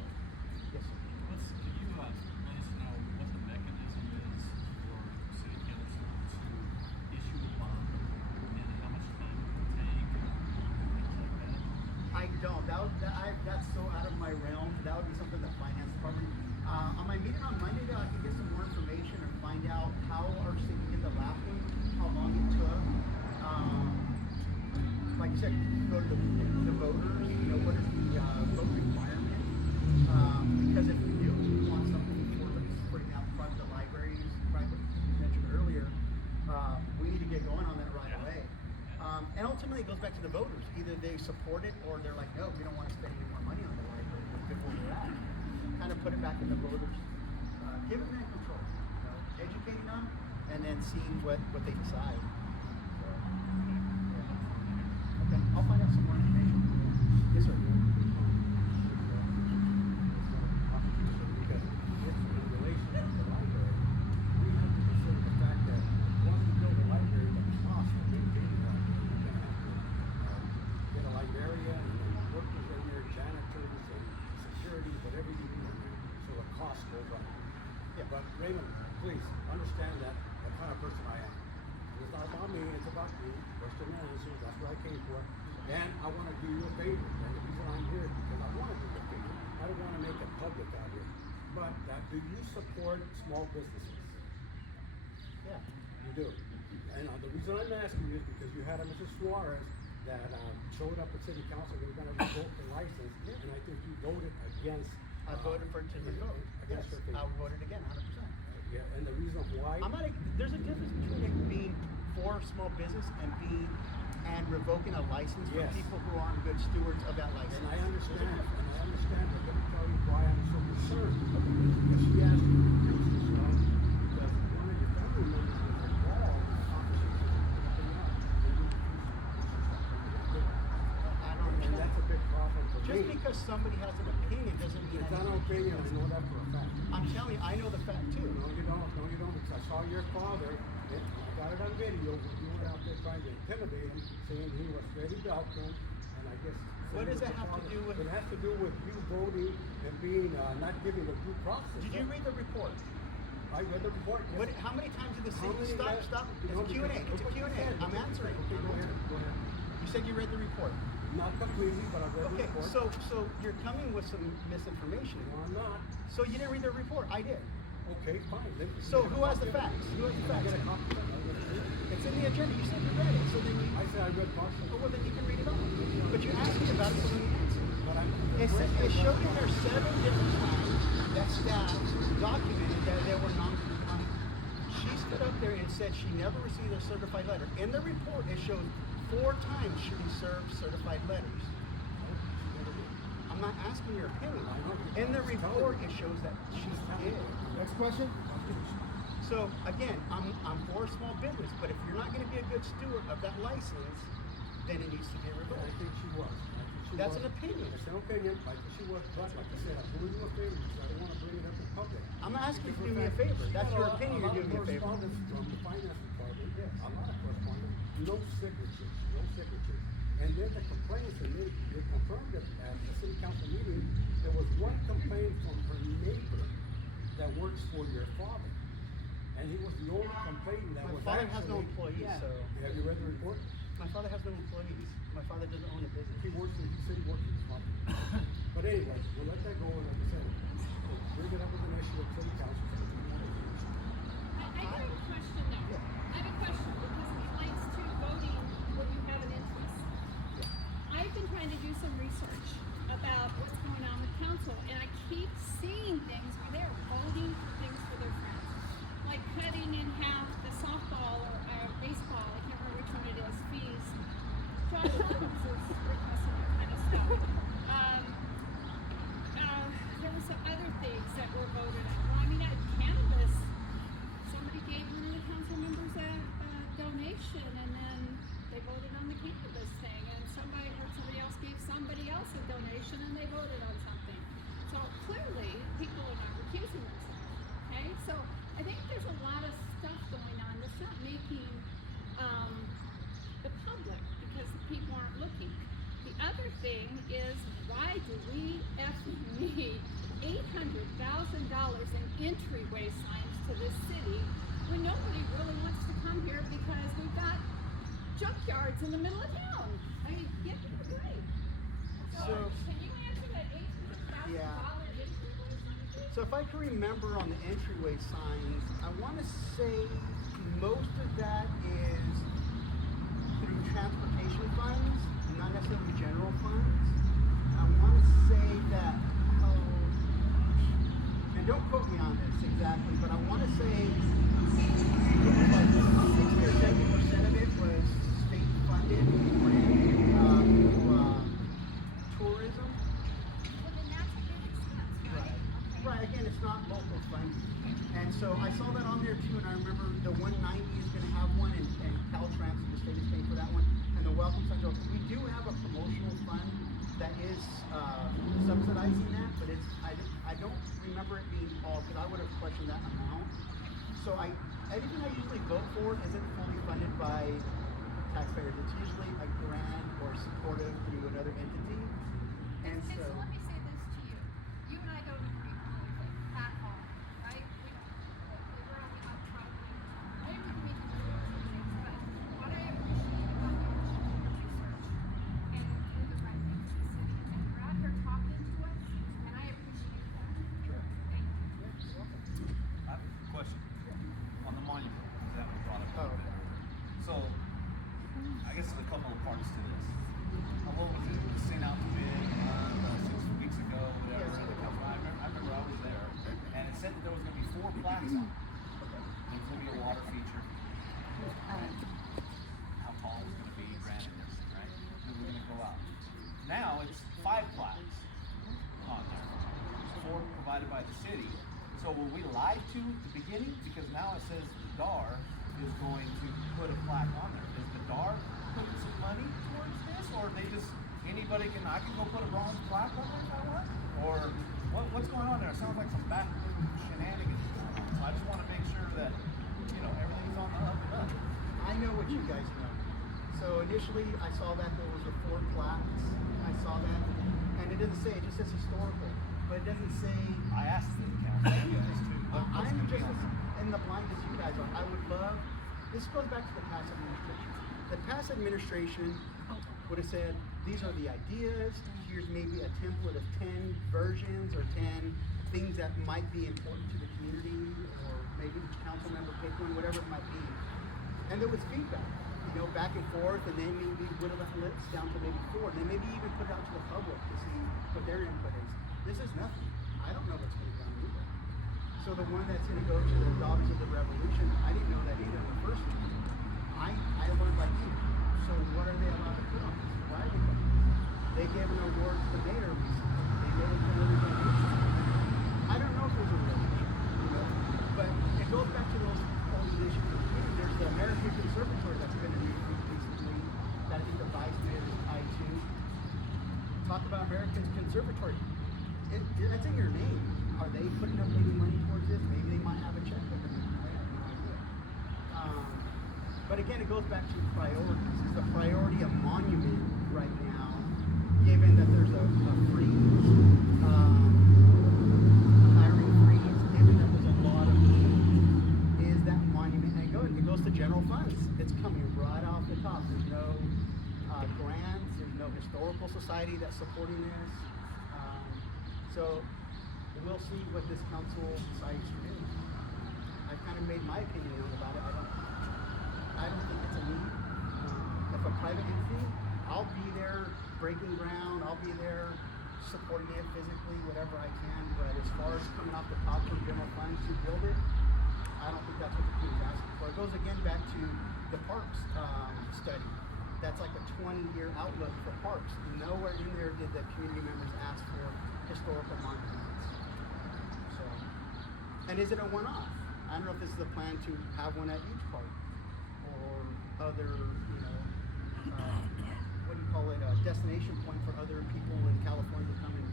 yes, sir. Can you let us know what the mechanism is for city council to issue a bond and how much time it will take and things like that? I don't. That's so out of my realm. That would be something the finance department. On my meeting on Monday, though, I can get some more information or find out how our city did the last one, how long it took. Like you said, go to the voters. You know, what is the vote requirement? Because if you do want something for example, from the libraries, like you mentioned earlier, we need to get going on that right away. And ultimately, it goes back to the voters. Either they support it or they're like, no, we don't want to spend any more money on the library. We're good where we're at. Kind of put it back in the voters. Give them that control. You know, educating them and then seeing what they decide. So, yeah. Okay, I'll find out some more information. Yes, sir. Because in relation to the library, we have to consider the fact that once we build a library, the cost of maintaining the library, we're going to have to get a librarian and workers in there, janitors and security, whatever you need in there, so the cost goes up. Yeah. But Raymond, please understand that the kind of person I am. It's not about me, it's about you. Question and answers, that's what I came for. And I want to do you a favor. And the reason I'm here is because I want to do you a favor. I don't want to make it public out here. But do you support small businesses? Yeah. You do. And the reason I'm asking you is because you had a Mrs. Suarez that showed up at city council, they were going to revoke the license, and I think you voted against. I voted for it to revoke. Yes, Against her favor. I voted again, 100%. Yeah, and the reason why. There's a difference between it being for small business and revoking a license for Yes. people who aren't good stewards of that license. And I understand, but let me tell you why I'm so concerned. Because she asked you to reduce this one because one of your family members was involved in the conversation with something else. And you refused to I don't and understand. that's a big problem for Just me. because somebody has an opinion doesn't mean It's not an opinion, I know that for a fact. I'm telling you, I know the fact too. No, you don't, because I saw your father, and I got it on video, you were out there trying to intimidate him, saying he was Freddie Beltran, and I guess. What does that have to do with- It has to do with you voting and being, not giving the due process. Did you read the report? I read the report. Yes. How many times did the How city, many stop, No, it's a Q&A, because- it's a look what you Q&A, said, I'm look what you answering. said. Okay, go ahead. You said you read the report. Not completely, but I read the Okay, report. so you're coming with some misinformation. No, I'm not. So you didn't read the report, I did. Okay, fine. So who has the facts? Who has the I facts? get a copy of it. I'm gonna read it. It's in the agenda, you said you read it, so then you, I said I read parts of it. well then you can read it all. But you asked me about it, so then you answered. But It showed in there 7 different times that staff documented that they were non-compliant. She stood up there and said she never received a certified letter. In the report, it shows 4 times she received certified letters. I'm not asking your opinion. In the report, it shows that she did. Next question? So again, I'm for small business, but if you're not going to be a good steward of that license, then it needs to be I revoked. think she was. That's an opinion. It's an opinion. I think she was. But like I said, I'm doing you a favor because I don't want to bring it up in public. I'm not asking you to do me a favor. That's your opinion. You're doing me a favor. Correspondence from the finance department. Yes. A lot of correspondence. No signatures. No signatures. And then the complaints, and they confirmed it at the city council meeting. There was one complaint from her neighbor that works for your father. And he was the only complaint that My was father has no actually- employees, Yeah. so Have you read the report? my father has no employees. My father doesn't own a business. He said he works for his father. But anyway, we'll let that go, and like I said, we'll bring it up as an issue at city council. So we can have a solution. I have a question though. I have a question because it relates to voting when you have an interest. I've been trying to do some research about what's going on with council, and I keep seeing things where they're voting for things for their friends, like cutting in half need $800,000 in entryway signs to this city when nobody really wants to come here because we've got junkyards in the middle of town? I mean, give me a break. So, can you answer that $800,000 entryway sign? So if I can remember on the entryway signs, I want to say most of that is through transportation funds, not necessarily general funds. I want to say that, and don't quote me on this exactly, but I want to say like 60 or 70% of it was state funded tourism. Well, then that's a big expense, right? Okay. Right, again, it's not local funding. And so I saw that on there too, and I remember the 190 is going to have one, and Caltrans, the state is paying for that one, and the Welcome Center. We do have a promotional fund that is subsidizing that, but I don't remember it being all, because I would have questioned that amount. So everything I usually vote for isn't fully funded by taxpayers. It's usually a grant or supportive through another entity. And And so, so let me say this to you. You and I go to Greek really quick at home, right? We're on the traveling. Maybe we can make a things, but what I appreciate about you is your research and you do the right thing for the city. And you're out here talking to us, and I appreciate that. sure. Thank you. Yeah, you're welcome. I have a question on the monument, because that was brought up a little Oh, bit. So, I guess there's a couple of parts to this. What was it? It was sent out to bid 6 weeks ago, whatever. Yes. The council. I remember I was there, and it said that there was going to be 4 plaques on it. There was going to be a water feature. How tall it was going to be, granted, and everything, right? And we're going to go out. Now it's 5 plaques on there. 4 provided by the city. So were we lied to at the beginning? Because now it says the DAR is going to put a plaque on there. Is the DAR putting some money towards this, or they just I can go put a bronze plaque on there if I want? Or what's going on there? It sounds like some backroom shenanigans going on. So I just want to make sure that everything's on the up and up. I know what you guys know. So initially, I saw that there was the 4 plaques. I saw that, and it doesn't say. It just says historical, but it doesn't say. I asked the council you guys too. What's I'm gonna be just on as there? in the blind as you guys are. I would love. This goes back to the past administration. The past administration would have said, these are the ideas. Here's maybe a template of 10 versions or 10 things that might be important to the community, or maybe the council member pick one, whatever it might be. And there was feedback, back and forth, and then maybe whittle that list down to maybe 4, and then maybe even put it out to the public to see what their input is. This is nothing. I don't know what's going to go on either. So the one that's going to go to the Daughters of the Revolution, I didn't know that either in the first one. I learned like you. So what are they allowed to put on this? Why are they putting this? They gave an award to the mayor recently. They gave it to everybody recently. I don't know if there's a relationship, but it goes back to those organizations. There's the American Conservatory that's been introduced recently that I think the vice mayor is tied to. Talk about American Conservatory. That's in your name. Are they putting up any money towards this? Maybe they might have a check with them. I have no idea. But again, it goes back to priorities. Is the priority a monument right now, given that there's a freeze, hiring freeze, given that there's a lot of need? Is that monument, and it goes to general funds. It's coming right off the top. There's no grants, there's no historical society that's supporting this. So we'll see what this council decides to do. I've kind of made my opinion known about it. I don't think it's a need. If a private entity, I'll be there breaking ground. I'll be there supporting it physically, whatever I can. But as far as coming off the top from general funds to build it, I don't think that's what the community is asking for. It goes again back to the parks study. That's like a 20-year outlook for parks. Nowhere in there did the community members ask for historical monuments. So, and is it a one-off? I don't know if this is a plan to have one at each park, or other, what do you call it, a destination point for other people in California to come and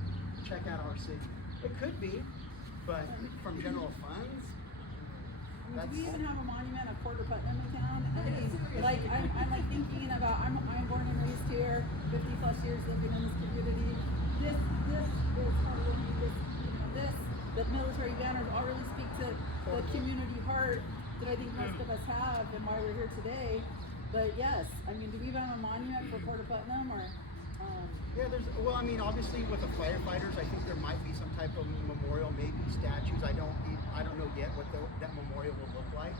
check out our city. It could be, but from general funds, Do we even have a monument of Porter Putnam in town? I mean, I'm like thinking about, I'm born and raised here, 50 plus years living in this community. this is hardworking, the military banners all really speak to the community heart that I think most of us have and why we're here today. But yes, I mean, do we even have a monument for Port of Putnam or? Yeah, well, I mean, obviously with the firefighters, I think there might be some type of memorial, maybe statues. I don't know yet what that memorial will look like.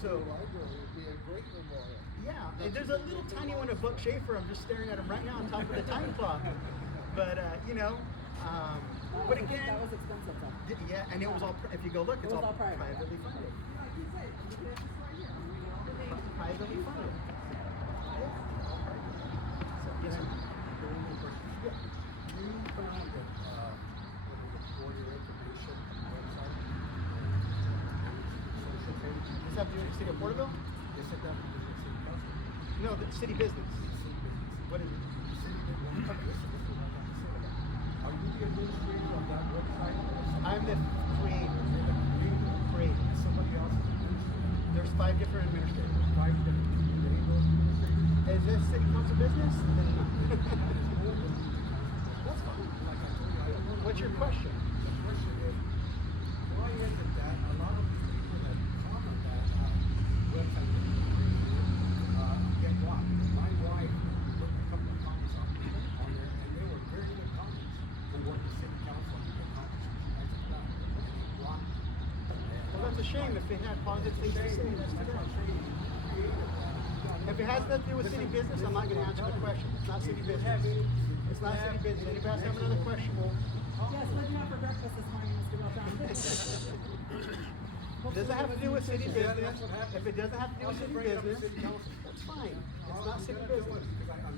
So, library would be a great memorial. yeah, and there's a little tiny one of Buck Schaefer. I'm just staring at him right now on top of the time clock. But but again, that was expensive though. yeah, and it was all. If you go look, it's It was all all private. privately funded. Privately funded. So, yes, sir. You found that for your information website, social page, Does that have to do with the city of Porterville? they said that because it's city council. No, the city business. City business. What is it? City business. Listen, this is what I got to say about it. Are you the administrator of that website? Or somebody I'm the creator. You're the creator. Creator. Somebody else is administrator. There's 5 different administrators. 5 different people. They ain't those administrators. Is this city council business? Then no. That is more than city council. That's fine. Like I told you, I don't know. What's your question? The question is, why is it that a lot of these people that come on that website that you created, get blocked? My wife looked a couple of comments on there, and they were very good comments on what the city council accomplished as a plan. And they blocked. Well, that's a shame. If it had positive things to say, that's too bad. If it has nothing to do with city business, I'm not going to answer the question. It's not city business. It's not city business. Anybody else have another question? Yes, what did you have for breakfast this morning, Mr. Beltran? Does it have to do with city business? If it doesn't have to do with city business, that's fine. It's not city business.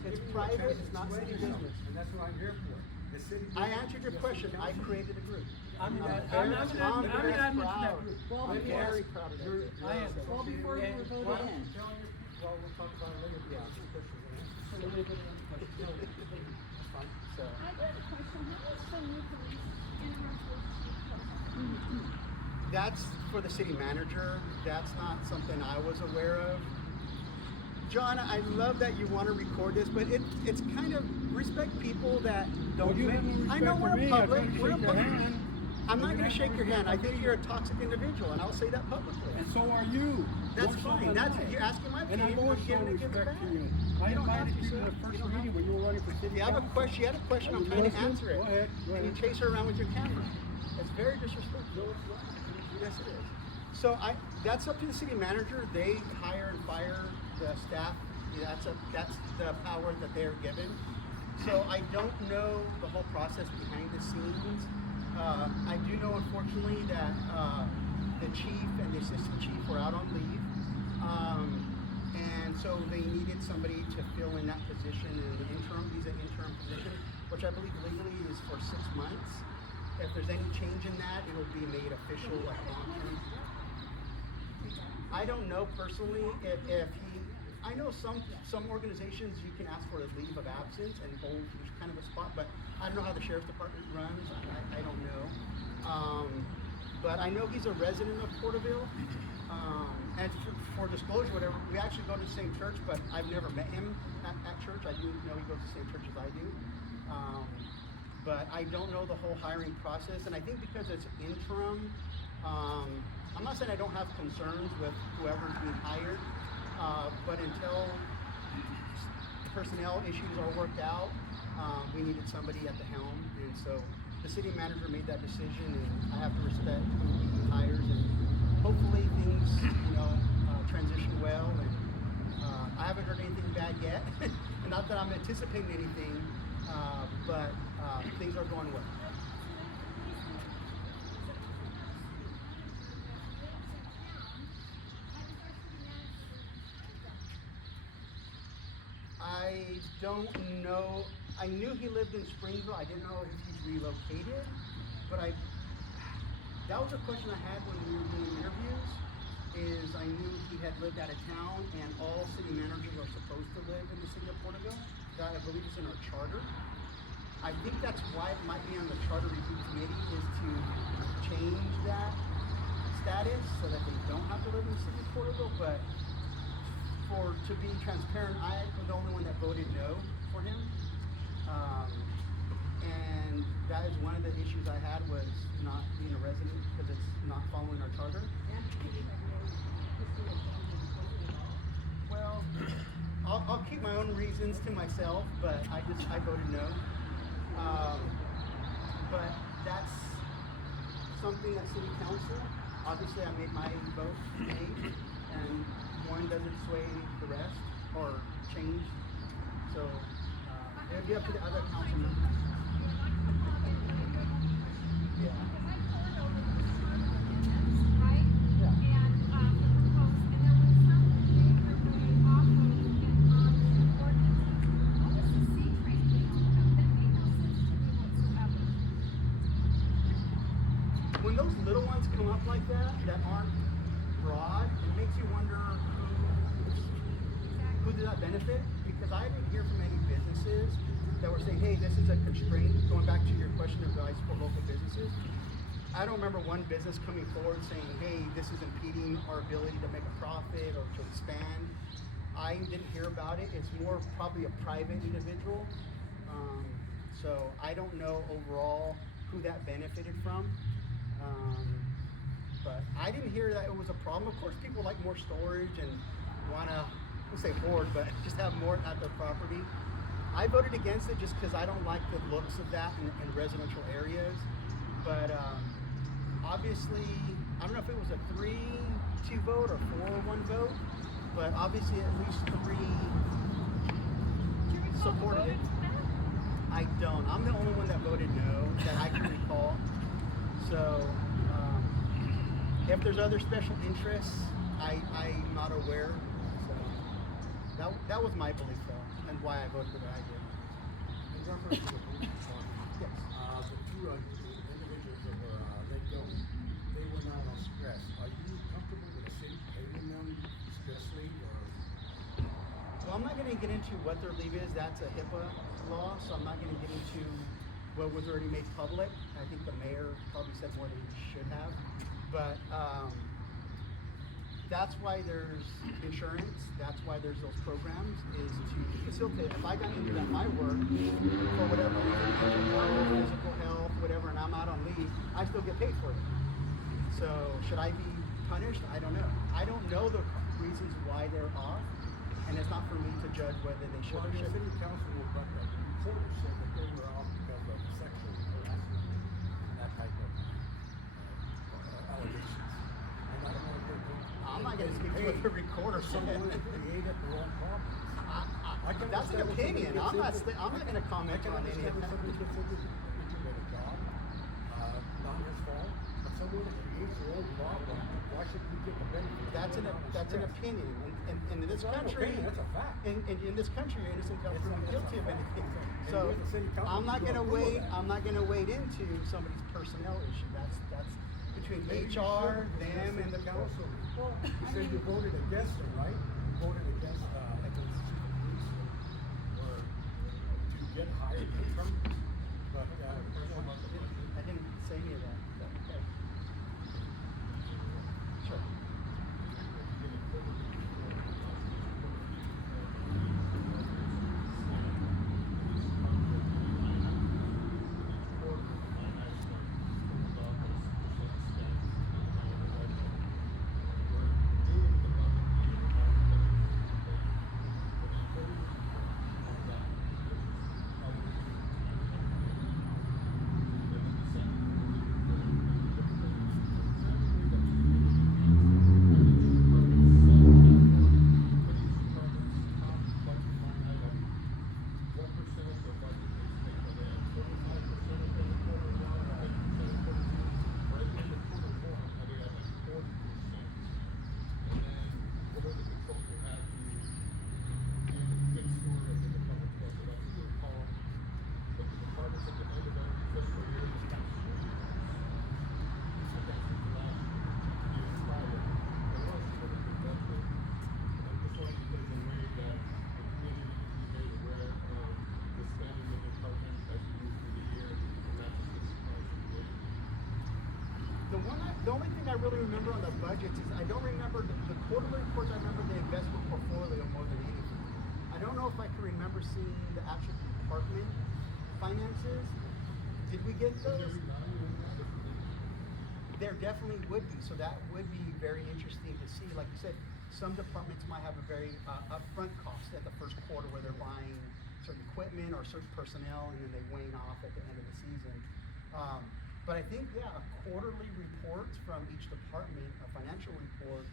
It's private, it's not city business. And that's what I'm here for. The city I business answered your question. I created a group. I'm an very- admin to I'm very that proud. group. Well, I'm before- very proud of that group. I am. Well, before you were voted in. Well, we'll talk about it later. Yeah, some questions and answers. So we're voting on the question. That's fine. So, I got a question. How is the new police interim police chief posted? that's for the city manager. That's not something I was aware of. John, I love that you want to record this, but it's kind of respect people that don't. Well, you have no I know respect we're for me. a I'm public. trying to We're a shake your public. hand. I'm not You going to have no shake your hand. I respect for think me. you're a toxic individual, and I'll say that publicly. And so are you. That's Don't fine. show That's that. you're asking my And opinion. I've always I'm shown giving it respect back. to you. You I don't have invited to, you to sir. the You first don't have meeting when you were running for city You have a council. question. You had a question. I'm You trying to listening? answer it. Go ahead. Go And you ahead. chase her around with your camera. It's very disrespectful. Yes, it is. So that's up to the city manager. They hire and fire the staff. That's the power that they're given. So I don't know the whole process behind the scenes. I do know, unfortunately, that the chief and the assistant chief were out on leave. And so they needed somebody to fill in that position in the interim. He's an interim position, which I believe legally is for 6 months. If there's any change in that, it will be made official like long-term. I don't know personally if he, I know some organizations you can ask for a leave of absence and hold kind of a spot, but I don't know how the sheriff's department runs. I don't know. But I know he's a resident of Porterville. And for disclosure, whatever, we actually go to the same church, but I've never met him at church. I do know he goes to the same church as I do. But I don't know the whole hiring process, and I think because it's interim, I'm not saying I don't have concerns with whoever's being hired, but until personnel issues are worked out, we needed somebody at the helm, and so the city manager made that decision, and I have to respect who he hires, and hopefully things, transition well, and I haven't heard anything bad yet, and not that I'm anticipating anything, but things are going well. I don't know. I knew he lived in Springville. I didn't know if he's relocated, but that was a question I had when we were doing interviews, is I knew he had lived out of town, and all city managers are supposed to live in the city of Porterville. That I believe is in our charter. I think that's why it might be on the charter review committee, is to change that status so that they don't have to live in the city of Porterville, but to be transparent, I was the only one that voted no for him. And that is one of the issues I had was not being a resident because it's not following our charter. Well, I'll keep my own reasons to myself, but I voted no. But that's something that city council, obviously I made my vote nay, and one doesn't sway the rest or change. So it'd be up to the other council members. Yeah. When those little ones come up like that aren't broad, it makes you wonder who did that benefit? Because I didn't hear from any businesses that were saying, hey, this is a constraint. Going back to your question of do I support local businesses? I don't remember one business coming forward saying, hey, this is impeding our ability to make a profit or to expand. I didn't hear about it. It's more probably a private individual. So I don't know overall who that benefited from. But I didn't hear that it was a problem. Of course, people like more storage and want to, we'll say hoard, but just have more at their property. I voted against it just because I don't like the looks of that in residential areas. But obviously, I don't know if it was a 3-2 vote or 4-1 vote, but obviously at least 3 supported it. I don't. I'm the only one that voted no that I can recall. So if there's other special interests, I'm not aware. So that was my belief though, and why I voted the way I did. In reference to the police department, Yes. the two individuals that were let go, they were not on stress. Are you comfortable with the city paying them stress leave or? Well, I'm not going to get into what their leave is. That's a HIPAA law, so I'm not going to get into what was already made public. I think the mayor probably said more than he should have. But that's why there's insurance. That's why there's those programs, is to facilitate. If I got into that my work for whatever reason, physical health, whatever, and I'm out on leave, I still get paid for it. So should I be punished? I don't know. I don't know the reasons why they're off, and it's not for me to judge whether they should Well, or the shouldn't. city council will brought that reporter said that they were off because of sexual harassment and that type of allegations. And I don't know if I'm not going to speak to what the recorder said. someone that created their own problems. I can That's an understand when opinion. somebody I'm gets not going to I comment can on any understand of when that. somebody gets into a job, not his fault, but someone that creates their own problem, why should we get the benefit? That's an opinion, and in this It's not an country, opinion, that's a fact. and in this country, you're innocent until proven It's guilty of a fact. anything. And So you're the city council, I'm not you going to don't approve of wade. that. I'm not going to wade into somebody's personnel issue. That's between Maybe you HR, should, because them, you're and the council. Well, You I said mean- you voted against it, right? You voted against the chief of police or to get hired interim, but I didn't say any of that. But, okay. Sure. The only thing I really remember on the budgets is I don't remember the quarterly reports. I remember the investment portfolio more than anything. I don't know if I can remember seeing the actual department finances. Did we get those? There definitely would be. So that would be very interesting to see. Like you said, some departments might have a very upfront cost at the first quarter where they're buying certain equipment or certain personnel, and then they wane off at the end of the season. But I think, yeah, a quarterly report from each department, a financial report,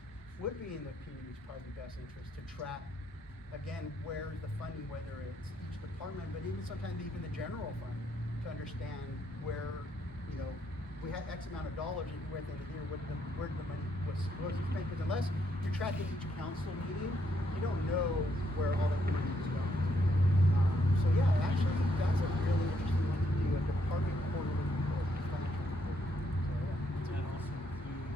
would be in the community's probably best interest to track, again, where's the funding, whether it's each department, but even sometimes even the general fund, to understand where, you know, we had X amount of dollars, and at the end of the year, where the money was spent. Because unless you're tracking each council meeting, you don't know where all that money is going. So yeah, actually, that's a really interesting one to do, a department quarterly report, financial report. So yeah. Does that also include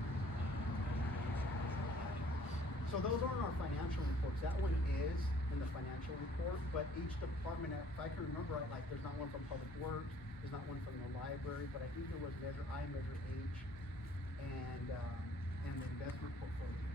So those aren't our financial reports. That one is in the financial report, but each department, if I can remember right, like there's not one from Public Works, there's not one from the library, but I think there was Measure I, Measure H, and the investment portfolio.